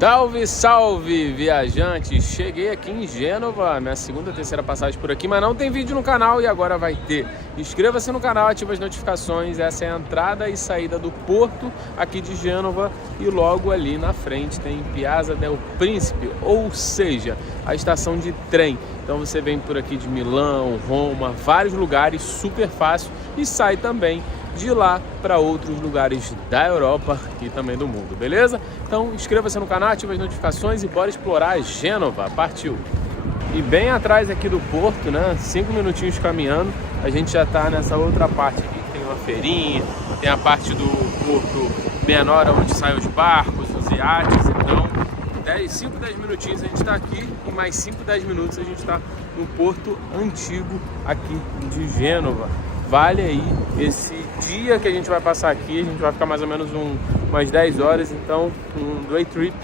Salve, salve, viajantes! Cheguei aqui em Gênova, minha segunda, terceira passagem por aqui, mas não tem vídeo no canal e agora vai ter. Inscreva-se no canal, ative as notificações, essa é a entrada e saída do porto aqui de Gênova e logo ali na frente tem Piazza del Principe, ou seja, a estação de trem. Então você vem por aqui de Milão, Roma, vários lugares, super fácil e sai também de lá para outros lugares da Europa e também do mundo, beleza? Então inscreva-se no canal, ative as notificações e bora explorar Gênova, partiu! E bem atrás aqui do porto, né, 5 minutinhos caminhando, a gente já está nessa outra parte aqui, tem uma feirinha, tem a parte do porto menor onde saem os barcos, os iates, então 5, 10 minutinhos a gente está aqui e mais 5, 10 minutos a gente está no porto antigo aqui de Gênova. Vale aí esse dia que a gente vai passar aqui, a gente vai ficar mais ou menos umas 10 horas, então um day trip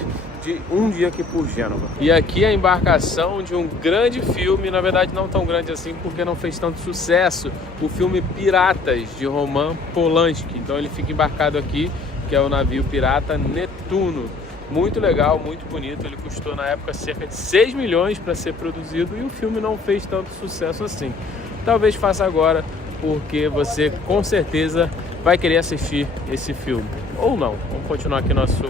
de um dia aqui por Gênova. E aqui a embarcação de um grande filme, na verdade não tão grande assim porque não fez tanto sucesso, o filme Piratas, de Roman Polanski. Então ele fica embarcado aqui, que é o navio pirata Netuno. Muito legal, muito bonito, ele custou na época cerca de 6 milhões para ser produzido e o filme não fez tanto sucesso assim. Talvez faça agora, porque você com certeza vai querer assistir esse filme. Ou não, vamos continuar aqui nosso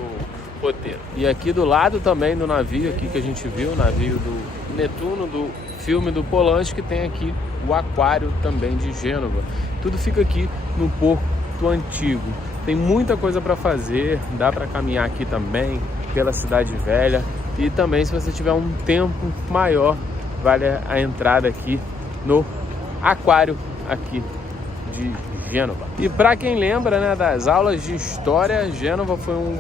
roteiro. E aqui do lado também do navio aqui que a gente viu, o navio do Netuno, do filme do Polanski, que tem aqui o aquário também de Gênova. Tudo fica aqui no Porto Antigo. Tem muita coisa para fazer, dá para caminhar aqui também pela Cidade Velha. E também se você tiver um tempo maior, vale a entrada aqui no aquário aqui de Gênova. E para quem lembra, né, das aulas de história, Gênova foi um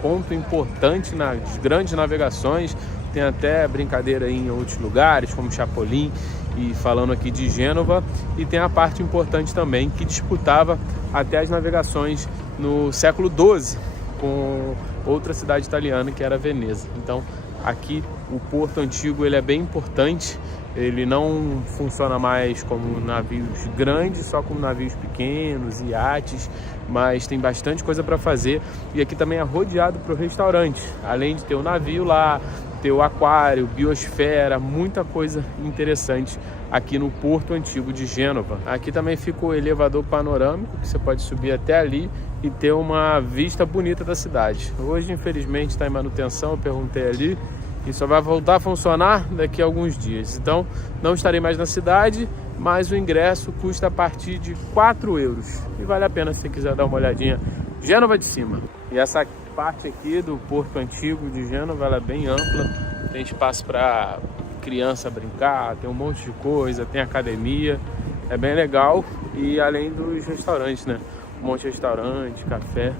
ponto importante nas grandes navegações. Tem até brincadeira aí em outros lugares, como Chapolin, e falando aqui de Gênova. E tem a parte importante também que disputava até as navegações no século XII com outra cidade italiana que era Veneza. Então aqui o Porto Antigo ele é bem importante. Ele não funciona mais como navios grandes, só como navios pequenos, iates, mas tem bastante coisa para fazer. E aqui também é rodeado por restaurantes, além de ter o navio lá, ter o aquário, biosfera, muita coisa interessante aqui no Porto Antigo de Gênova. Aqui também fica o elevador panorâmico, que você pode subir até ali e ter uma vista bonita da cidade. Hoje, infelizmente, está em manutenção, eu perguntei ali, e só vai voltar a funcionar daqui a alguns dias. Então não estarei mais na cidade, mas o ingresso custa a partir de 4 euros. E vale a pena se você quiser dar uma olhadinha. Gênova de cima. E essa parte aqui do Porto Antigo de Gênova, ela é bem ampla. Tem espaço para criança brincar, tem um monte de coisa, tem academia. É bem legal. E além dos restaurantes, né? Um monte de restaurante, café.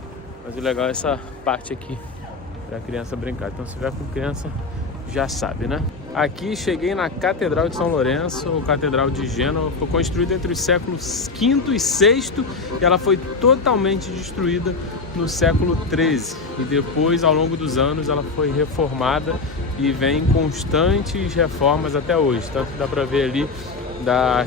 Mas o legal é essa parte aqui para a criança brincar. Então se tiver com criança, já sabe, né? Aqui cheguei na Catedral de São Lourenço, ou Catedral de Gênova. Foi construída entre os séculos V e VI e ela foi totalmente destruída no século XIII. E depois, ao longo dos anos, ela foi reformada e vem constantes reformas até hoje. Tanto que dá para ver ali,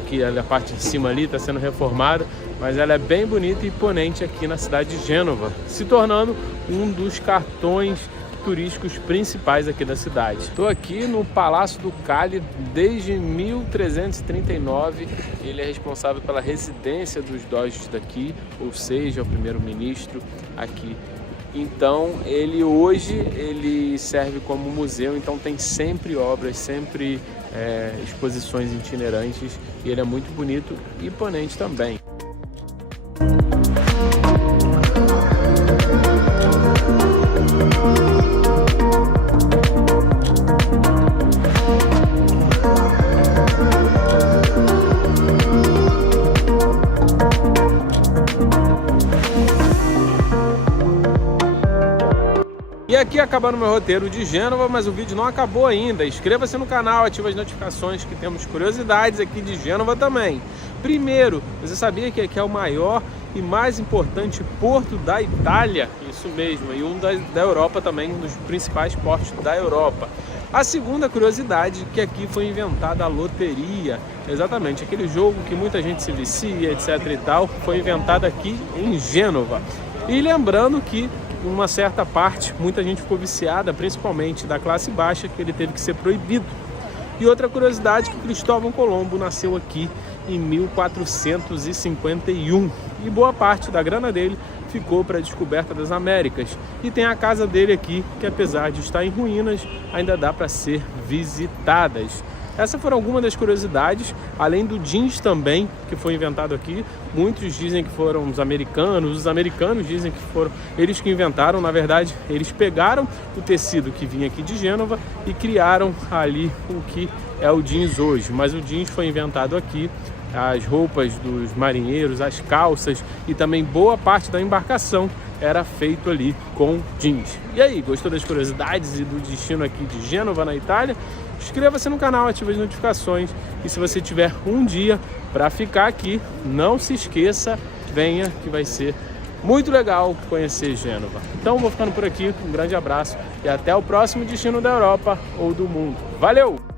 que a parte de cima ali está sendo reformada, mas ela é bem bonita e imponente aqui na cidade de Gênova, se tornando um dos cartões turísticos principais aqui da cidade. Estou aqui no Palácio Ducale desde 1339. Ele é responsável pela residência dos doges daqui, ou seja, o primeiro-ministro aqui. Então hoje ele serve como museu, então tem sempre obras, sempre exposições itinerantes, e ele é muito bonito e imponente também. E aqui acabando meu roteiro de Gênova, mas o vídeo não acabou ainda. Inscreva-se no canal, ative as notificações que temos curiosidades aqui de Gênova também. Primeiro, você sabia que aqui é o maior e mais importante porto da Itália? Isso mesmo, e um da Europa também, um dos principais portos da Europa. A segunda curiosidade, que aqui foi inventada a loteria. Exatamente, aquele jogo que muita gente se vicia, etc e tal, foi inventado aqui em Gênova. E lembrando que, em uma certa parte, muita gente ficou viciada, principalmente da classe baixa, que ele teve que ser proibido. E outra curiosidade, que Cristóvão Colombo nasceu aqui em 1451. E boa parte da grana dele ficou para a descoberta das Américas. E tem a casa dele aqui, que apesar de estar em ruínas, ainda dá para ser visitadas. Essas foram algumas das curiosidades, além do jeans também, que foi inventado aqui. Muitos dizem que foram os americanos dizem que foram eles que inventaram. Na verdade, eles pegaram o tecido que vinha aqui de Gênova e criaram ali o que é o jeans hoje. Mas o jeans foi inventado aqui, as roupas dos marinheiros, as calças e também boa parte da embarcação era feito ali com jeans. E aí, gostou das curiosidades e do destino aqui de Gênova, na Itália? Inscreva-se no canal, ative as notificações e se você tiver um dia para ficar aqui, não se esqueça, venha que vai ser muito legal conhecer Gênova. Então vou ficando por aqui, um grande abraço e até o próximo destino da Europa ou do mundo. Valeu!